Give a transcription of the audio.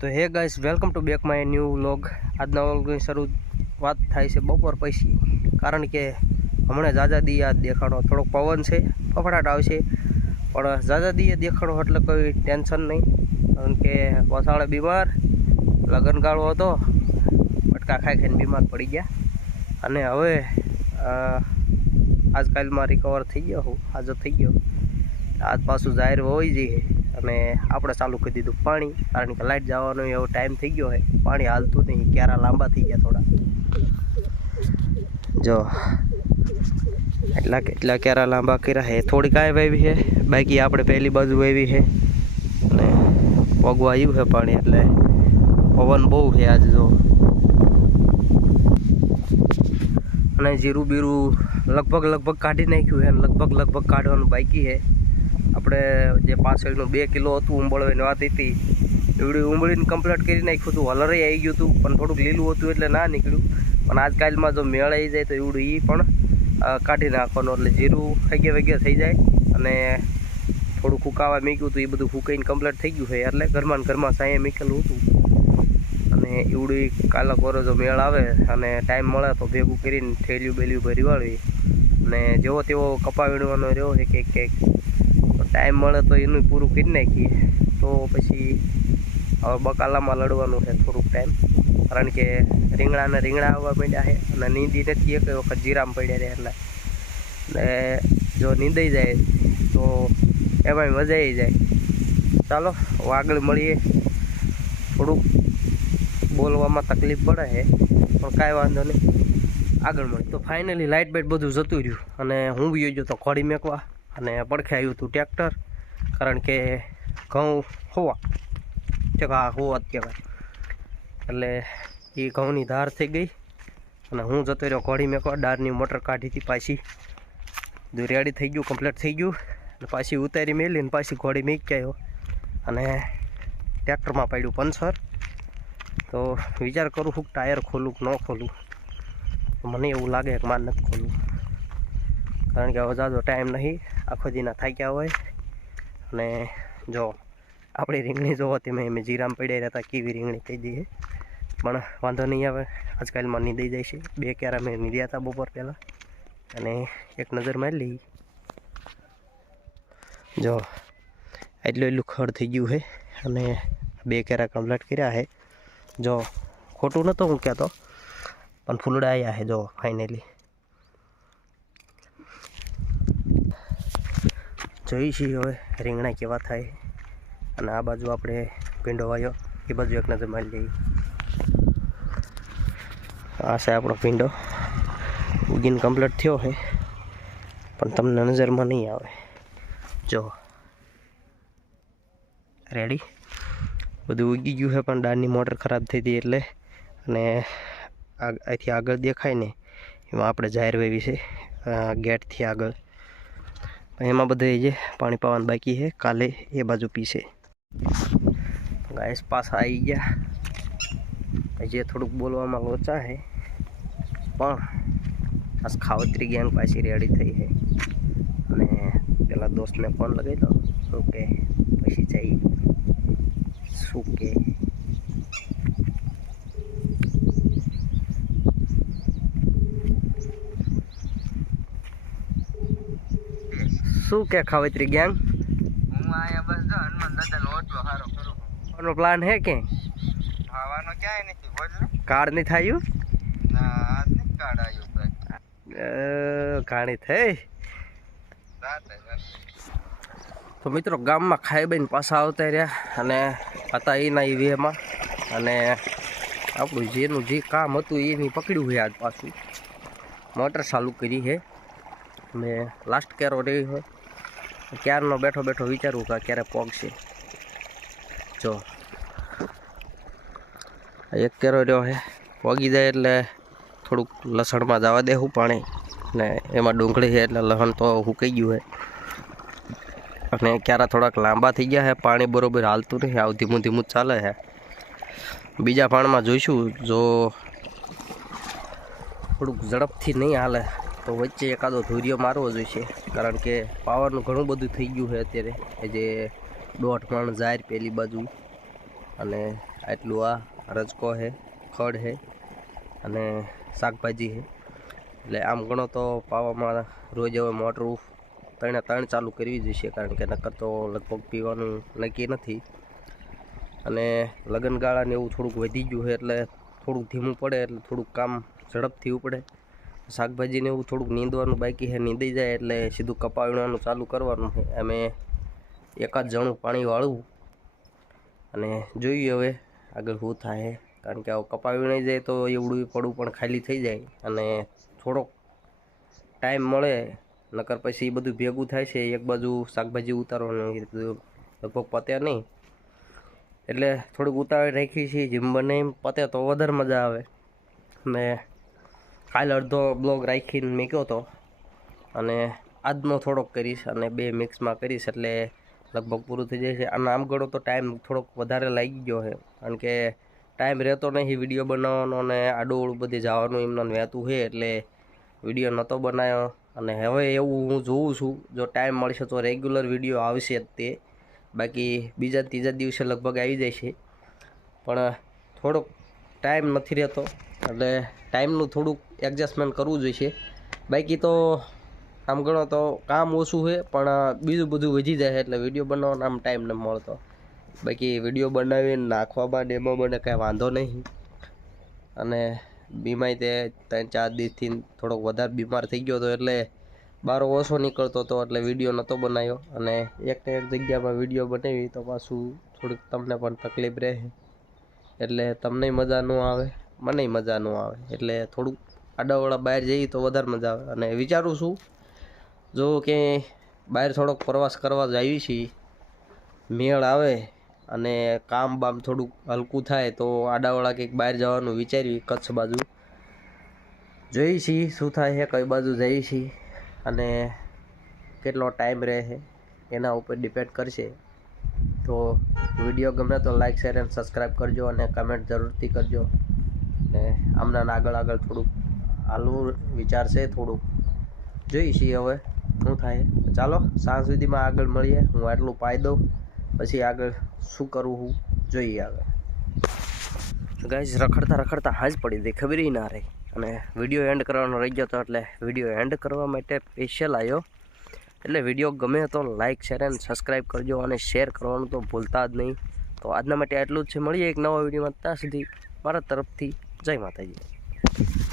તો hey guys welcome to back my new vlog આજના વ્લોગની વાત થાય છે બપોર પછી. કારણ કે હમણાં જાજાદી આ દેખાડો થોડોક પવન છે, ફફડાટ આવશે. પણ જાજાદીએ દેખાડો એટલે કોઈ ટેન્શન નહીં. કારણ કે વસાળે બીમાર, લગનગાળો હતો પટકા ખાઈ ખાઈને બીમાર પડી ગયા. અને હવે આજકાલમાં રિકવર થઈ ગયો હું, હાજર થઈ ગયો. આજ પાછું જાહેર હોઈ જઈએ અને આપણે ચાલુ કરી દીધું પાણી. કારણ કે લાઇટ જવાનો એવો ટાઈમ થઈ ગયો છે પાણી હાલતું નહીં. ક્યારા લાંબા થઈ ગયા થોડા. જો. એટલા કેટલા ક્યારા લાંબા કર્યા છે થોડી કાંઈ વાવી છે બાકી આપણે પહેલી બાજુ વાવી છે અને પગવા આવ્યું છે પાણી એટલે પવન બહુ છે આજે જો. અને જીરું બીરું લગભગ લગભગ કાઢી નાખ્યું છે લગભગ લગભગ કાઢવાનું બાકી છે આપણે જે પાછળનું બે કિલો હતું ઉંબળવાની વાત હતી. એવડી ઉંબળીને કમ્પ્લીટ કરી નાખ્યું હતું. હલરે આવી ગયું હતું, પણ થોડુંક લીલું હતું એટલે ના નીકળ્યું. પણ આજકાલમાં જો મેળ આવી જાય તો એવડું એ પણ કાઢી નાખવાનું. એટલે જીરું વાગ્યા વાગ્યા થઈ જાય અને થોડું ફૂકાવા મૂક્યું હતું એ બધું ફૂકાઈને કમ્પ્લીટ થઈ ગયું છે. એટલે ઘરમાં ઘરમાં સાંયે મૂકેલું હતું. અને એવડી કાલા કોરો જો મેળ આવે અને ટાઈમ મળે તો ભેગું કરીને થેલ્યું બેલ્યું ભરી વાળવી. અને જેવો તેવો કપા વીણવાનો રહ્યો છે એક કંઈક ટાઈમ મળે તો એનું પૂરું કરી નાખીએ. તો પછી હવે બકાલામાં લડવાનું છે થોડુંક ટાઈમ કારણ કે રીંગણાને રીંગણા આવવા માંડ્યા છે અને નીંદી નથી એક વખત જીરામ પડ્યા રહે એટલે. એટલે જો નીંદાઈ જાય તો એમાંય મજા આવી જાય. ચાલો આગળ મળીએ. થોડુંક બોલવામાં તકલીફ પડે છે, પણ કાંઈ વાંધો નહીં. આગળ મળી તો ફાઇનલી લાઇટ બાઇટ બધું જતું રહ્યું અને હું બી ગયો તો ખોડી મેકવા. અને પડખે આવ્યું હતું ટ્રેક્ટર, કારણ કે ઘઉં હોવા. કે હા હોવા જ કહેવાય. એટલે એ ઘઉંની ધાર થઈ ગઈ અને હું જતો રહ્યો ઘોડી મેં ડારની મોટર કાઢી હતી પાછી. દુરિયાળી થઈ ગયું કમ્પ્લીટ થઈ ગયું. અને પાછી ઉતારી મેલી ને પાછી ઘોડી મેકી આવ્યો અને ટ્રેક્ટરમાં પડ્યું પંચર. તો વિચાર કરું હું ટાયર ખોલું કે ન ખોલું. મને એવું લાગે કે મારે નથી ખોલવું. કારણ કે હવે જાજો ટાઈમ નહીં. આખો દીના થાક્યા હોય. અને જો, આપણી રીંગણી જોવો તમે મેં જીરામ પડ્યા હતા, કેવી રીંગણી કહી દઈએ પણ વાંધો નહીં આવે, આજકાલમાં નીંદાઈ જાય છે. બે ક્યારે મેં નીંદ્યા હતા બપોર પહેલાં. અને એક નજર મારી લઈ જો એટલું એટલું ખડ થઈ ગયું છે. અને બે કેરા કમ્પ્લીટ કર્યા છે. જો, ખોટું નહોતું હું કહેતો, પણ ફૂલડા આવ્યા છે, જો ફાઇનલી જોઈ છીએ હવે, રીંગણા કેવા થાય. અને આ બાજુ આપણે ભીંડો વાયો, એ બાજુ એક નજર મારી લઈએ. આ છે આપણો ભીંડો. ઉગીને કમ્પ્લીટ થયો છે, પણ તમને નજરમાં નહીં આવે. જો. રેડી બધું ઉગી ગયું છે, પણ ડાળની મોટર ખરાબ થઈ હતી એટલે. અને અહીંથી આગળ દેખાય ને, એમાં આપણે જાહેર વેવી છે ગેટથી આગળ. એમાં બધે જે પાણી પાવાનું બાકી છે, કાલે એ બાજુ પીશે. ગાયસ પાછા આવી ગયા. જે થોડુંક બોલવામાં લોચા છે, પણ આ ખાવતરી ગેંગ પાછી રેડી થઈ છે. અને પેલા દોસ્તને ફોન લગાવી દો શું કે, પછી જઈ, શું કે. શું કે ખાવતરી ગેંગ હું આયા બસ જો હનુમાન દાદાનો ઓટલો હારો કરું. નો પ્લાન હે કે? ખાવાનો ક્યાંય નથી બોલ કાર્ડ નહીં થાયું? ના આજ નથી કાર્ડ આવ્યું અ, થઈ. તો મિત્રો ગામમાં ખાઈ બઈને પાછા આવતા રહ્યા અને હતા એના એ વેમાં. અને આપણું જેનું જે કામ હતું એની પકડ્યું છે આજ પાછું. મોટર ચાલુ કરી છે. મેં લાસ્ટ કેરો રહી હોય? ક્યારનો બેઠો બેઠો વિચારું કે ક્યારે પોગશે જો. એક કેરો રહ્યો છે પોગી જાય એટલે થોડુંક લસણમાં જવા દેવું પાણી. ને એમાં ડુંગળી છે એટલે લસણ તો હુકાઈ ગયું છે અને ક્યારા થોડાક લાંબા થઈ ગયા છે પાણી બરોબર હાલતું નહીં, આવું ધીમું ધીમું ચાલે છે બીજા પાણીમાં જોઈશું, જો થોડુંક ઝડપથી નહીં હાલે. તો વચ્ચે એકાદો ધોરિયો મારવો જોઈશે. કારણ કે પાવરનું ઘણું બધું થઈ ગયું છે અત્યારે. જે દોઢ મણ જાહેર પેલી બાજુ. અને આટલું આ રજકો છે, ખડ છે, અને શાકભાજી છે. એટલે આમ ઘણો તો પાવામાં રોજ હવે મોટર ત્રણે ત્રણ ચાલુ કરવી જોઈશે, કારણ કે નક્કર તો લગભગ પીવાનું નક્કી નથી. અને લગ્નગાળાને એવું થોડુંક વધી ગયું છે, એટલે થોડુંક ધીમું પડે, એટલે થોડુંક કામ ઝડપથી ઉપડે. શાકભાજીને એવું થોડુંક નીંદવાનું બાકી છે નીંદી જાય એટલે સીધું કપાવીણાનું ચાલુ કરવાનું છે અમે એકાદ જણું પાણી વાળવું અને જોઈએ હવે આગળ શું થાય. કારણ કે આવું કપાવી નહીં જાય તો એવડું પડવું પણ ખાલી થઈ જાય અને થોડોક ટાઈમ મળે, નકર પછી એ બધું ભેગું થાય છે, એક બાજુ શાકભાજી ઉતારવાનું, એ બધું લગભગ પતે નહીં. એટલે થોડુંક ઉતાવળ રાખી છીએ જેમ બને એમ પતે તો વધારે મજા આવે. ને કાલ અડધો બ્લોગ રાખીને મૂક્યો હતો અને આજનો થોડોક કરીશ અને બે મિક્સમાં કરીશ એટલે લગભગ પૂરું થઈ જાય છે. અને આમ ગણો તો ટાઈમ થોડોક વધારે લાગી ગયો છે. કારણ કે ટાઈમ રહેતો નહીં વીડિયો બનાવવાનો અને આડું બધે જવાનું એમને વહેતું છે એટલે વીડિયો નહોતો બનાવ્યો. અને હવે એવું હું જોઉં છું, જો ટાઈમ મળશે તો રેગ્યુલર વીડિયો આવશે જ તે. બાકી બીજા ત્રીજા દિવસે લગભગ આવી જાય છે. પણ થોડોક ટાઈમ નથી રહેતો એટલે ટાઈમનું થોડુંક એડજસ્ટમેન્ટ કરવું જોઈશે. બાકી તો આમ ગણો તો કામ ઓછું છે, પણ બીજું બધું વધી જાય એટલે વીડિયો બનાવવાનો આમ ટાઈમ ન મળતો. બાકી વીડિયો બનાવીને નાખવામાં ને એમાં મને કાંઈ વાંધો નહીં. અને બીમાય તે ત્રણ ચાર દિવસથી થોડોક વધારે બીમાર થઈ ગયો હતો એટલે બારો ઓછો નીકળતો હતો એટલે વીડિયો નહોતો બનાવ્યો. અને એક ને એક જગ્યામાં વીડિયો બનાવી તો પાછું થોડીક તમને પણ તકલીફ રહે. એટલે તમને મજા ન આવે. મને મજા ન આવે. એટલે થોડુંક આડાવાળા બહાર જઈએ તો વધારે મજા આવે. અને વિચારું છું, જો કે બહાર થોડોક પ્રવાસ કરવા જઈએ છીએ. મેળ આવે અને કામ બામ થોડુંક હલકું થાય તો આડાવાળા કંઈક બહાર જવાનું વિચાર્યું કચ્છ બાજુ. જોઈએ છીએ, શું થાય છે કઈ બાજુ જઈએ છીએ અને કેટલો ટાઈમ રહે એના ઉપર ડિપેન્ડ કરશે. તો વીડિયો ગમે તો લાઈક, શેર એન્ડ સબસ્ક્રાઈબ કરજો અને કમેન્ટ જરૂરથી કરજો. ને આમના આગળ આગળ થોડુંક હાલવું વિચાર છે થોડુંક. જોઈએ છીએ હવે શું થાય. ચાલો, સાંજ સુધીમાં આગળ મળીએ. હું આટલું પાઈ દઉં. પછી આગળ શું કરવું હું, જોઈએ આગળ ગાઈઝ રખડતા રખડતા હાજ પડી હતી ખબર ના રહી. અને વીડિયો એન્ડ કરવાનો રહી ગયો હતો એટલે વીડિયો એન્ડ કરવા માટે સ્પેશિયલ આવ્યો એટલે વીડિયો ગમે તો લાઇક શેર એન્ડ સબસ્ક્રાઈબ કરજો અને શેર કરવાનું તો ભૂલતા જ નહીં. તો આજના માટે આટલું જ છે. મળીએ એક નવા વિડીયોમાં ત્યાં સુધી. મારા તરફથી. じゃあ今、大丈夫。